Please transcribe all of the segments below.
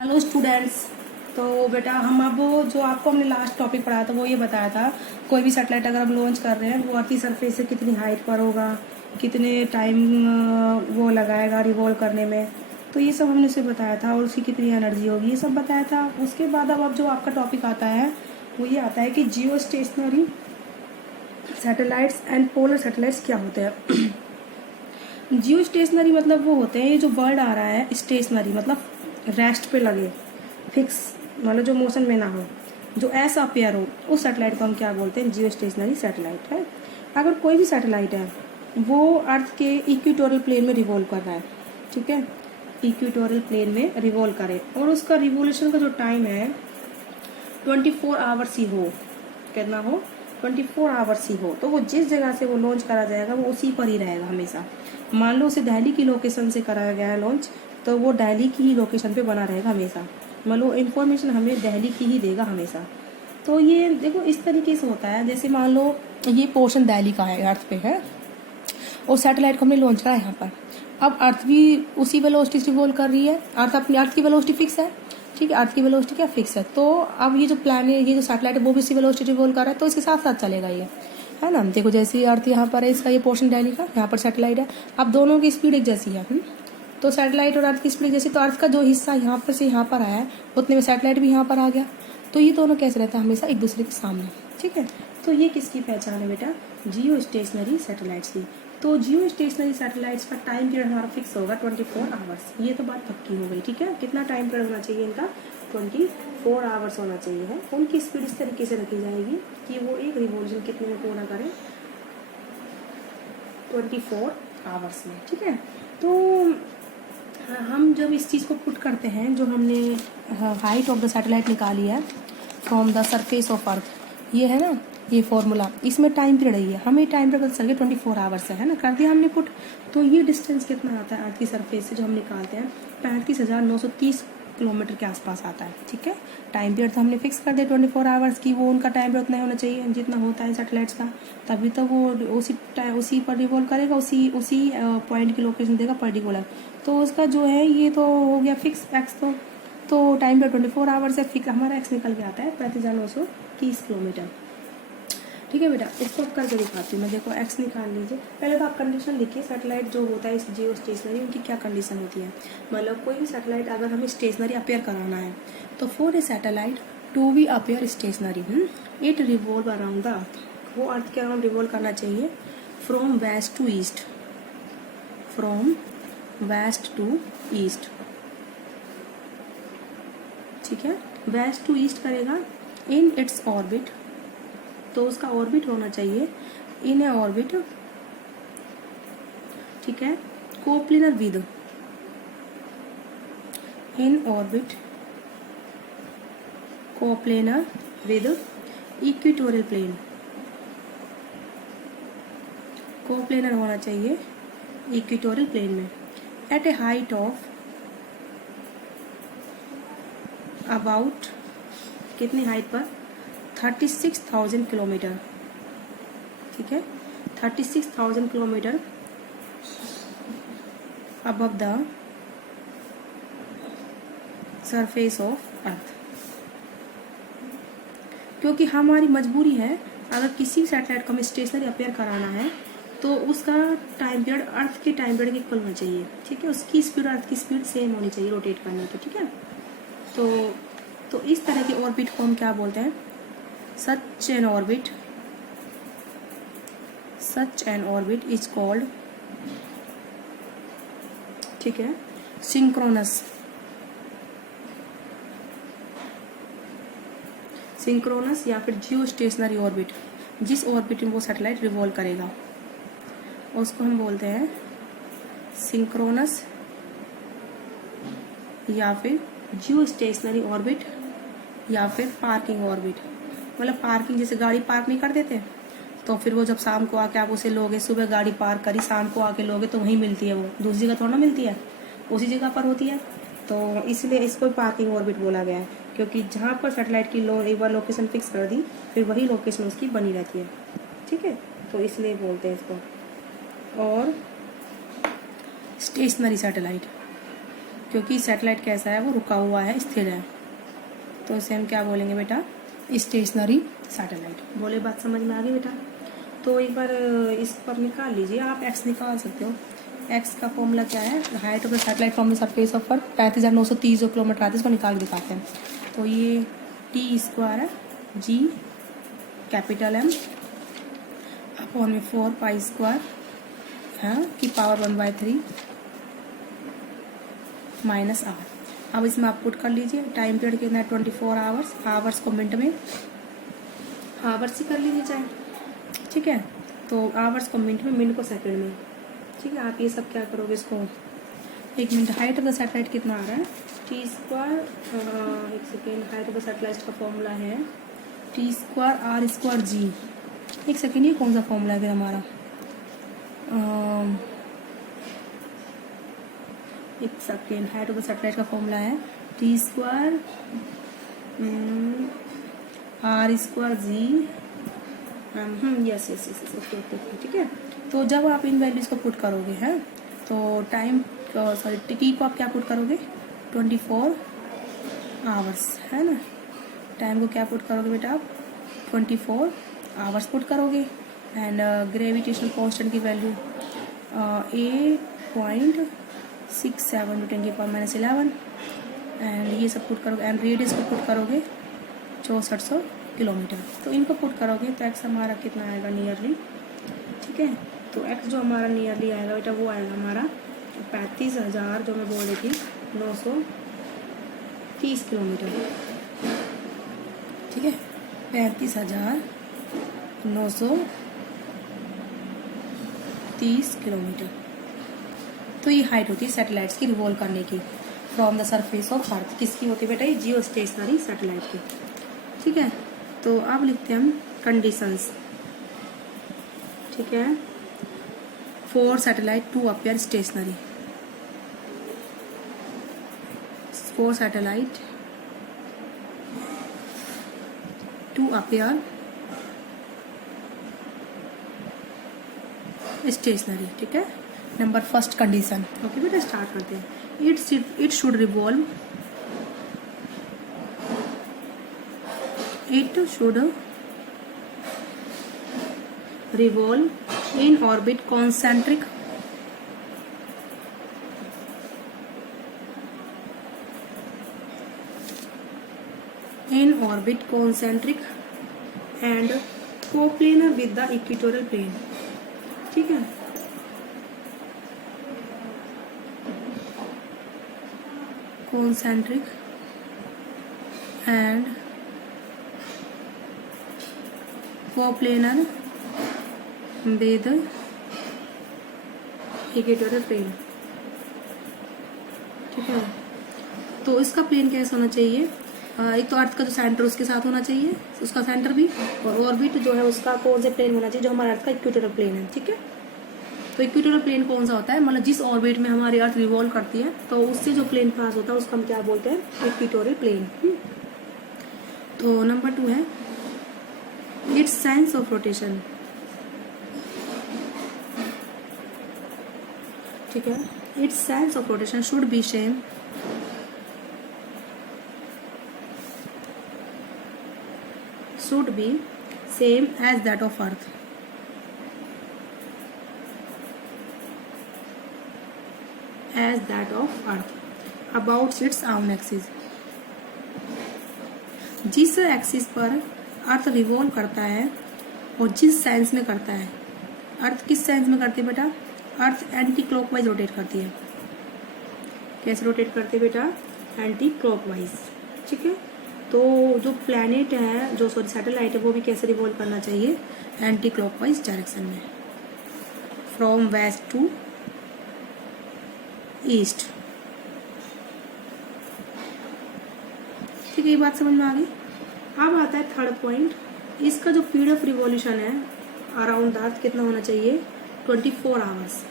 Hello students. तो बेटा हम अब जो आपको हमने लास्ट टॉपिक पढ़ाया था वो ये बताया था, कोई भी सैटेलाइट अगर हम लॉन्च कर रहे हैं वो अर्थ की सरफेस से कितनी हाइट पर होगा, कितने टाइम वो लगाएगा रिवॉल्व करने में। तो ये सब हमने उसे बताया था और उसकी कितनी एनर्जी होगी ये सब बताया था। उसके बाद अब जो आपका टॉपिक आता है वो ये आता है कि जियो stationery satellites and polar satellites क्या होते हैं। जियो स्टेशनरी मतलब वो होते हैं, ये जो वर्ड आ रहा है स्टेशनरी मतलब रेस्ट पे लगे, फिक्स, मतलब जो मोशन में ना हो, जो ऐसा अपेयर हो, उस सैटेलाइट को हम क्या बोलते हैं, जियो स्टेशनरी सैटेलाइट है। अगर कोई भी सैटेलाइट है वो अर्थ के इक्वेटोरियल प्लेन में रिवॉल्व कर रहा है, ठीक है, इक्वेटोरियल प्लेन में रिवॉल्व करे और उसका रिवोल्यूशन का जो टाइम है 24 आवर्स ही हो, कितना हो, 24 आवर्स ही हो, तो वो जिस जगह से वो लॉन्च करा जाएगा वो उसी पर ही रहेगा हमेशा। मान लो उसे दिल्ली की लोकेशन से कराया गया है लॉन्च, तो वो दिल्ली की ही लोकेशन पे बना रहेगा हमेशा, मान लो इन्फॉर्मेशन हमें दिल्ली की ही देगा हमेशा। तो ये देखो इस तरीके से होता है, जैसे मान लो ये पोर्शन दिल्ली का है, अर्थ पे है, और सैटेलाइट को हमने लॉन्च करा यहाँ पर। अब अर्थ भी उसी वेलोसिटी से रिवॉल्व कर रही है, अर्थ अपनी अर्थ की वेलोसिटी फिक्स है, ठीक है, अर्थ की वेलोसिटी क्या फिक्स है। तो अब ये जो प्लान है, ये जो सैटेलाइट है वो भी इसी वेलोसिटी रिवॉल्व कर रहा है, तो इसके साथ साथ चलेगा ये, है ना। देखो जैसे अर्थ यहाँ पर है, इसका ये पोर्शन दिल्ली का, यहाँ पर सैटेलाइट है, अब दोनों की स्पीड एक जैसी है। तो सैटेलाइट और अर्थ की स्पीड जैसी, तो अर्थ का जो हिस्सा यहाँ पर से यहाँ पर आया है उतने में सैटेलाइट भी यहाँ पर आ गया, तो ये दोनों कैसे रहता है, हमेशा एक दूसरे के सामने, ठीक है। तो ये किसकी पहचान है बेटा, जियो स्टेशनरी सैटेलाइट्स की। तो जियो स्टेशनरी सैटेलाइट्स का टाइम पीरियड हमारा फिक्स होगा 24 आवर्स, ये तो बात पक्की हो गई, ठीक है। कितना टाइम पीरियड होना चाहिए इनका, 24 आवर्स होना चाहिए है। उनकी स्पीड इस तरीके से रखी जाएगी कि वो एक रिवॉल्यूशन कितने में पूरा करें, 24 आवर्स में, ठीक है। तो हम जब इस चीज़ को पुट करते हैं, जो हमने हाइट ऑफ द सैटेलाइट निकाली है फ्रॉम द सरफेस ऑफ अर्थ, ये है ना, ये फॉर्मूला, इसमें टाइम पीरियड है, हमें टाइम पीरियड चल के 24 आवर्स है ना, कर दिया हमने पुट। तो ये डिस्टेंस कितना आता है अर्थ की सरफेस से जो हम निकालते हैं, 35,930 किलोमीटर के आसपास आता है, ठीक है। टाइम पीरियड तो हमने फिक्स कर दिया 24 आवर्स की, वो उनका टाइम पीरियड उतना ही होना चाहिए जितना होता है सैटेलाइट्स का, तभी तो वो उसी पर रिवॉल्व करेगा, उसी पॉइंट की लोकेशन देगा पर्टिकुलर। तो उसका जो है ये तो हो गया फिक्स एक्स, तो टाइम पीरियड 24 आवर्स है, फिक्स हमारा एक्स निकल के आता है 35,930 किलोमीटर, ठीक है बेटा। इसको करके दिखाती हूँ मैं, देखो एक्स निकाल लीजिए। पहले तो आप कंडीशन लिखिए, सैटेलाइट जो होता है इस जियो स्टेशनरी, उनकी क्या कंडीशन होती है। मतलब कोई भी सैटेलाइट अगर हमें स्टेशनरी अपेयर कराना है, तो for a satellite to be appear stationary it revolve around the earth, वो अर्थ के अराउंड रिवॉल्व करना चाहिए from west to east, from west to east, ठीक है, वेस्ट टू ईस्ट करेगा इन इट्स ऑर्बिट, तो उसका ऑर्बिट होना चाहिए इन ए ऑर्बिट, ठीक है, coplanar with, in orbit coplanar with equatorial plane, coplanar होना चाहिए इक्वेटोरियल प्लेन में, at a height of about, कितनी हाइट पर, 36,000 किलोमीटर, ठीक है, 36,000 kilometre above the surface of earth. क्योंकि हमारी मजबूरी है, अगर किसी सैटेलाइट को हमें स्टेशनरी अपेयर कराना है तो उसका टाइम पीरियड अर्थ के टाइम पीरियड के इक्वल होना चाहिए, ठीक है, उसकी स्पीड अर्थ की स्पीड सेम होनी चाहिए रोटेट करने की, ठीक है। तो इस तरह के ऑर्बिट को हम क्या बोलते हैं, such an orbit is called, ठीक है, सिंक्रोनस या फिर जियो स्टेशनरी ऑर्बिट, जिस ऑर्बिट में वो सैटेलाइट रिवॉल्व करेगा उसको हम बोलते हैं सिंक्रोनस या फिर जियो स्टेशनरी ऑर्बिट या फिर पार्किंग ऑर्बिट। मतलब पार्किंग, जैसे गाड़ी पार्क नहीं कर देते, तो फिर वो जब शाम को आके आप उसे लोगे, सुबह गाड़ी पार्क करी, शाम को आके लोगे तो वहीं मिलती है, वो दूसरी जगह थोड़ा ना मिलती है, उसी जगह पर होती है। तो इसलिए इसको पार्किंग ऑर्बिट बोला गया है, क्योंकि जहाँ पर सैटेलाइट की एक बार लोकेशन फिक्स कर दी फिर वही लोकेशन उसकी बनी रहती है, ठीक है, तो इसलिए बोलते हैं इसको। और स्टेशनरी सैटेलाइट, क्योंकि सैटेलाइट कैसा है, वो रुका हुआ है, स्थिर है, तो इसे हम क्या बोलेंगे बेटा, स्टेशनरी सैटेलाइट। बोले बात समझ में आ गई बेटा। तो एक बार इस पर निकाल लीजिए, आप एक्स निकाल सकते हो। एक्स का फॉर्मूला क्या है, height of the satellite from the surface of अर्थ 35,930 जो किलोमीटर आते हैं, इसको निकाल के दिखाते हैं। तो ये टी स्क्वायर है, जी कैपिटल एम अपॉन में 4 पाई स्क्वायर है की पावर 1/3 माइनस आर। अब इसमें आप पुट कर लीजिए, टाइम पीरियड कितना है 24 आवर्स, आवर्स को मिनट में आवर्स ही कर लीजिए चाहे, ठीक है। तो आवर्स को मिनट में, मिनट को सेकंड में, ठीक है। आप ये सब क्या करोगे, इसको 1 minute. Height of the satellite कितना आ रहा है, टी स्क्वायर, एक second, height of the satellite का फॉर्मूला है टी स्क्वायर आर स्क्वायर जी। एक सेकेंड, ये कौन सा फॉर्मूला है फिर हमारा, एक second, height of the satellite का फॉर्मूला है T square R square g, yes yes yes, okay okay, ठीक है। तो जब आप इन वैल्यूज को पुट करोगे हैं, तो टाइम सॉरी टी को आप क्या पुट करोगे 24 आवर्स, है ना। टाइम को क्या पुट करोगे बेटा आप 24 आवर्स पुट करोगे। एंड ग्रेविटेशनल कांस्टेंट की वैल्यू 8.67 × 10⁻11 एंड ये सब पुट करोगे। एंड रेडियस को पुट करोगे 6400 किलोमीटर। तो इनको पुट करोगे तो एक्स हमारा कितना आएगा नियरली, ठीक है। तो एक्स जो हमारा नियरली आएगा बेटा, वो आएगा हमारा 35,000 जो मैं बोल रही थी 930 किलोमीटर, ठीक है। 35,930 किलोमीटर। तो ये हाइट होती है सैटेलाइट्स की रिवॉल्व करने की फ्रॉम द सरफेस ऑफ अर्थ। किसकी होती है बेटा, ये जियो स्टेशनरी सैटेलाइट की, ठीक है। तो अब लिखते हैं हम कंडीशंस, ठीक है, for satellite to appear stationary. For satellite to appear stationary, ठीक है। नंबर फर्स्ट कंडीशन, ओके बेटा स्टार्ट करते हैं। It should revolve, it should revolve in orbit concentric and coplanar with the equatorial plane, ठीक है। concentric and coplanar with equatorial plane, ठीक है। तो इसका प्लेन कैसा होना चाहिए, एक तो अर्थ का जो सेंटर उसके साथ होना चाहिए, उसका सेंटर भी, और ऑर्बिट जो है उसका कौन से प्लेन होना चाहिए, जो हमारा अर्थ का इक्वेटोरियल प्लेन है, ठीक है। तो इक्वेटोरियल प्लेन कौन सा होता है, मतलब जिस ऑर्बिट में हमारी अर्थ रिवॉल्व करती है, तो उससे जो प्लेन पास होता है उसको हम क्या बोलते हैं, इक्वेटोरियल प्लेन। तो नंबर 2 है इट्स साइंस ऑफ रोटेशन, ठीक है। It's science of rotation should be same as that of earth, about its own axis। जिस एक्सिस पर अर्थ रिवॉल्व करता है और जिस साइंस में करता है, अर्थ किस साइंस में करती है बेटा, अर्थ एंटी क्लॉकवाइज रोटेट करती है। कैसे रोटेट करती है बेटा, एंटी क्लॉकवाइज, ठीक है। तो जो प्लैनेट है, जो सॉरी सैटेलाइट है, वो भी कैसे रिवॉल्व करना चाहिए, एंटी क्लॉकवाइज डायरेक्शन में, फ्रॉम वेस्ट टू ईस्ट, ठीक है। ये बात समझ में आ गई। अब आता है थर्ड पॉइंट, इसका जो पीरियड ऑफ रिवॉल्यूशन है अराउंड द अर्थ कितना होना चाहिए, 24 आवर्स।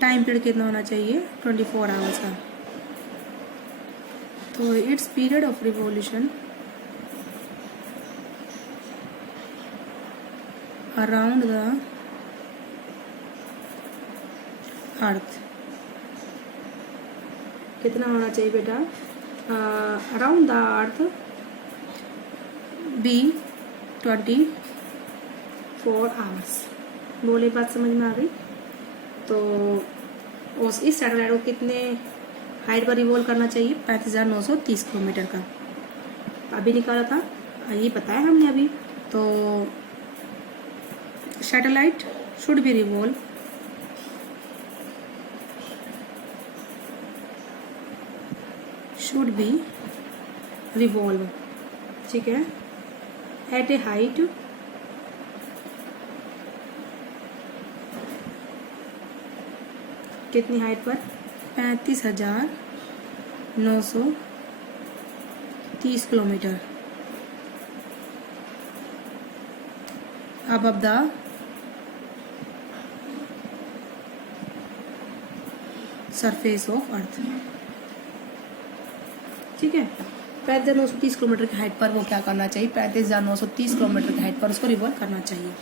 टाइम पीरियड कितना होना चाहिए, 24 आवर्स का। तो its period of revolution around the earth कितना होना चाहिए बेटा, around the earth be 24 hours. बोले बात समझ में आ गई। तो इस सैटेलाइट को कितने हाइट पर रिवॉल्व करना चाहिए, 35,930 किलोमीटर का अभी निकाला था, ये बताया हमने अभी। तो सैटेलाइट शुड बी रिवॉल्व ठीक है, एट ए हाइट कितनी हाइट पर, 35,930 kilometre above the surface of earth. ठीक है, 35,930 किलोमीटर की हाइट पर वो क्या करना चाहिए, 35,930 किलोमीटर की हाइट पर उसको रिवॉल्व करना चाहिए।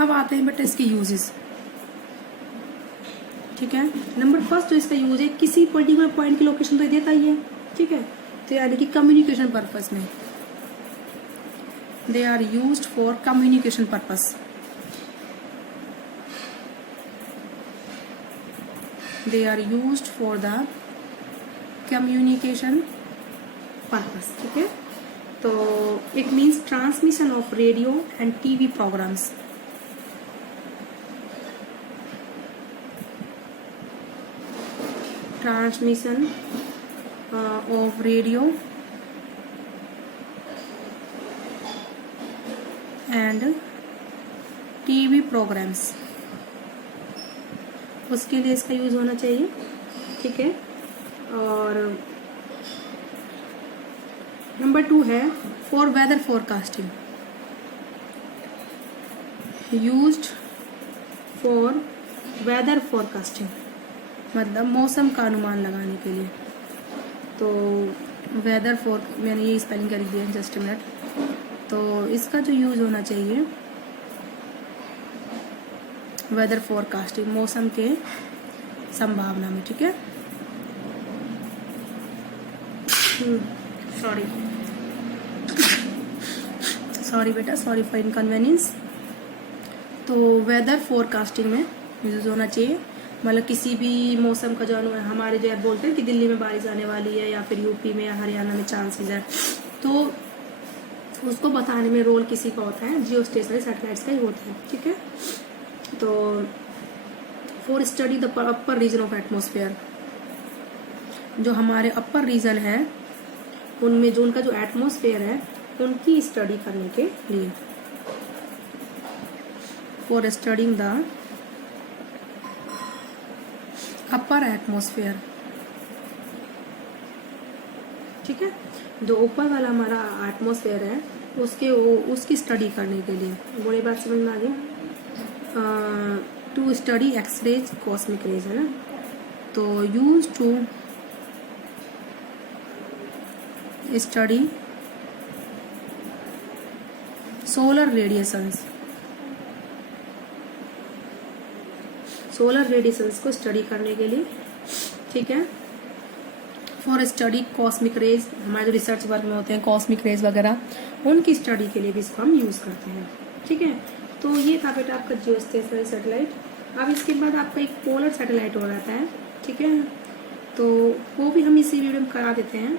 अब आते हैं बेटा इसके यूजेस। ठीक है, नंबर फर्स्ट जो इसका यूज है, किसी पर्टिकुलर पॉइंट की लोकेशन तो देता ही है। ठीक है, तो यानी कि कम्युनिकेशन पर्पस में they are used for communication purpose. They are used for the communication purpose। ठीक है, तो it means transmission of radio and TV programs। Transmission of radio and TV programs, उसके लिए इसका यूज होना चाहिए। ठीक है, और नंबर 2 है for weather forecasting, used for weather forecasting मतलब मौसम का अनुमान लगाने के लिए। तो वेदर फोर मैंने ये स्पेलिंग कर दिया, जस्ट मिनट। तो इसका जो यूज होना चाहिए वेदर फोरकास्टिंग, मौसम के संभावना में। ठीक है, सॉरी बेटा, सॉरी फॉर इनकन्वीनियंस। तो वेदर फोरकास्टिंग में यूज होना चाहिए, मतलब किसी भी मौसम का जो हमारे जो बोलते हैं कि दिल्ली में बारिश आने वाली है या फिर यूपी में या हरियाणा में चांसेस है, तो उसको बताने में रोल किसी का होता है, जियो स्टेशनरी सैटेलाइट्स का ही होता है। ठीक है, तो for study the upper region of atmosphere, जो हमारे अपर रीजन है उनमें जो उनका जो एटमॉस्फेयर है उनकी स्टडी करने के लिए, for studying the upper atmosphere. ठीक है, जो ऊपर वाला हमारा एटमॉस्फेयर है उसकी स्टडी करने के लिए। बड़ी बात समझ में आ गई। To study x-rays cosmic rays है ना, तो use to study solar radiations, solar radiations को स्टडी करने के लिए। ठीक है, फॉर स्टडी कॉस्मिक रेज, हमारे जो रिसर्च वर्क में होते हैं कॉस्मिक रेज वगैरह, उनकी स्टडी के लिए भी इसको हम यूज करते हैं। ठीक है, तो ये था बेटा आपका जियो स्टेशनरी सैटेलाइट। अब इसके बाद आपका एक पोलर सैटेलाइट हो रहता है। ठीक है, तो वो भी हम इसी वीडियो में करा देते हैं।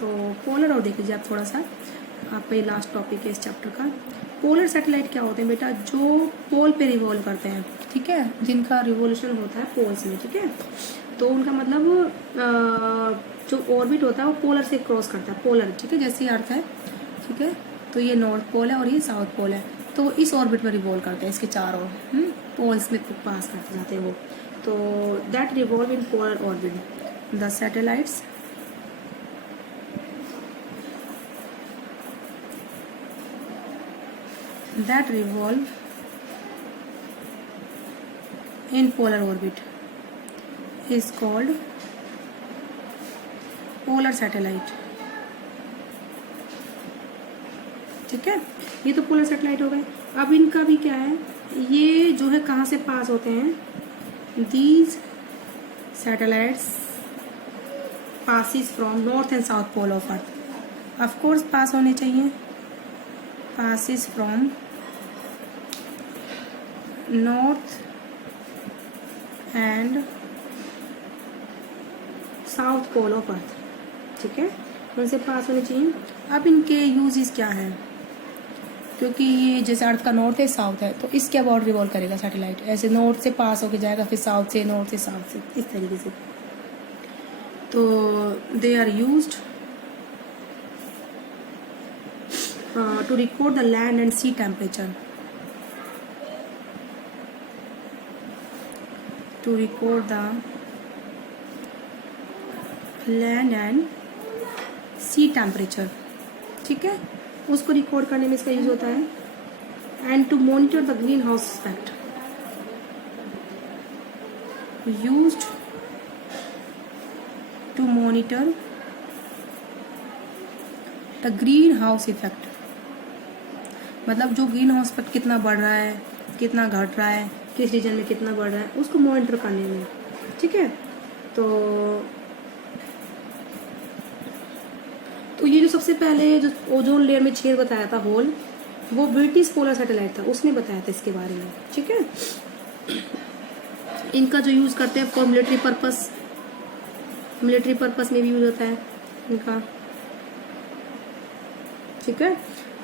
तो पोलर और देख लीजिए आप थोड़ा सा, आपका ये लास्ट टॉपिक है इस चैप्टर का। पोलर सैटेलाइट क्या होते हैं बेटा, जो पोल पे रिवॉल्व करते हैं। ठीक है, जिनका रिवोल्यूशन होता है पोल्स में। ठीक है, तो उनका मतलब जो ऑर्बिट होता है वो पोलर से क्रॉस करता है, पोलर। ठीक है, जैसे अर्थ है। ठीक है, तो ये नॉर्थ पोल है और ये साउथ पोल है, तो इस ऑर्बिट में रिवॉल्व करते हैं, इसके चारों पोल्स में पास करते जाते हैं वो। तो that revolve in polar orbit, the satellites that revolve in polar orbit is called polar satellite। ठीक है, ये तो पोलर सैटेलाइट हो गए। अब इनका भी क्या है, ये जो है कहाँ से पास होते हैं, these satellites passes from north and south pole of earth. Of course पास होने चाहिए. Passes from north and south pole of earth. ठीक है, उनसे पास होने चाहिए. अब इनके यूजेस क्या हैं, क्योंकि ये जैसे अर्थ का नॉर्थ है साउथ है, तो इसके अबाउट रिवॉल्व करेगा सैटेलाइट. ऐसे नॉर्थ से पास होके जाएगा, फिर साउथ से, नॉर्थ से साउथ से, इस तरीके से. तो they are used to record the land and sea temperature. To record the land and sea temperature. ठीक है, उसको रिकॉर्ड करने में इसका यूज होता है. And to monitor the green house effect. Used to monitor the green house effect. मतलब जो ग्रीन हाउस इफेक्ट कितना बढ़ रहा है, कितना घट रहा है, किस रीजन में कितना बढ़ रहा है, उसको मॉनिटर करने में. ठीक है, तो ये जो सबसे पहले जो ओजोन लेयर में छेद बताया था, होल, वो ब्रिटिश पोलर सैटेलाइट था, उसने बताया था इसके बारे में. ठीक है, इनका जो यूज करते हैं for military purpose, military purpose में भी यूज होता है इनका. ठीक है,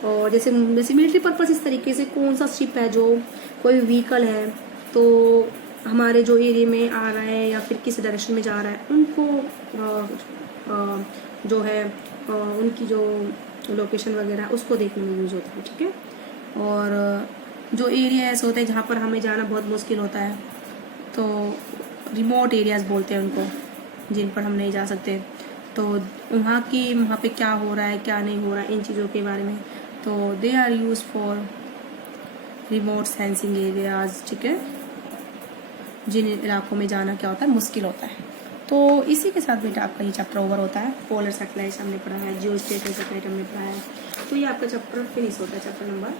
और जैसे मिलिट्री पर्पस इस तरीके से, कौन सा शिप है, जो कोई व्हीकल है, तो हमारे जो एरिया में आ रहा है या फिर किस डायरेक्शन में जा रहा है, उनको जो है उनकी जो लोकेशन वगैरह उसको देखने में यूज होता है. ठीक है, और जो एरिया ऐसे होते हैं जहाँ पर हमें जाना बहुत मुश्किल होता है, तो रिमोट एरियाज बोलते हैं उनको, जिन पर हम नहीं जा सकते, तो वहाँ पे क्या हो रहा है, क्या नहीं हो रहा है, इन चीज़ों के बारे में. तो they are use for remote sensing areas. ठीक है, जिन इलाकों में जाना क्या होता है, मुश्किल होता है. तो इसी के साथ बेटा आपका ये चैप्टर ओवर होता है. पोलर सैटेलाइट हमने पढ़ा है, जियो स्टेशनरी सैटेलाइट हमने पढ़ा है, तो ये आपका चैप्टर फिनिश होता है, चैप्टर नंबर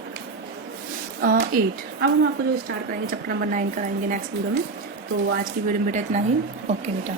8. अब हम आपको जो स्टार्ट कराएंगे चैप्टर नंबर 9 कराएंगे नेक्स्ट वीडियो में. तो आज की वीडियो में बेटा इतना ही. ओके बेटा.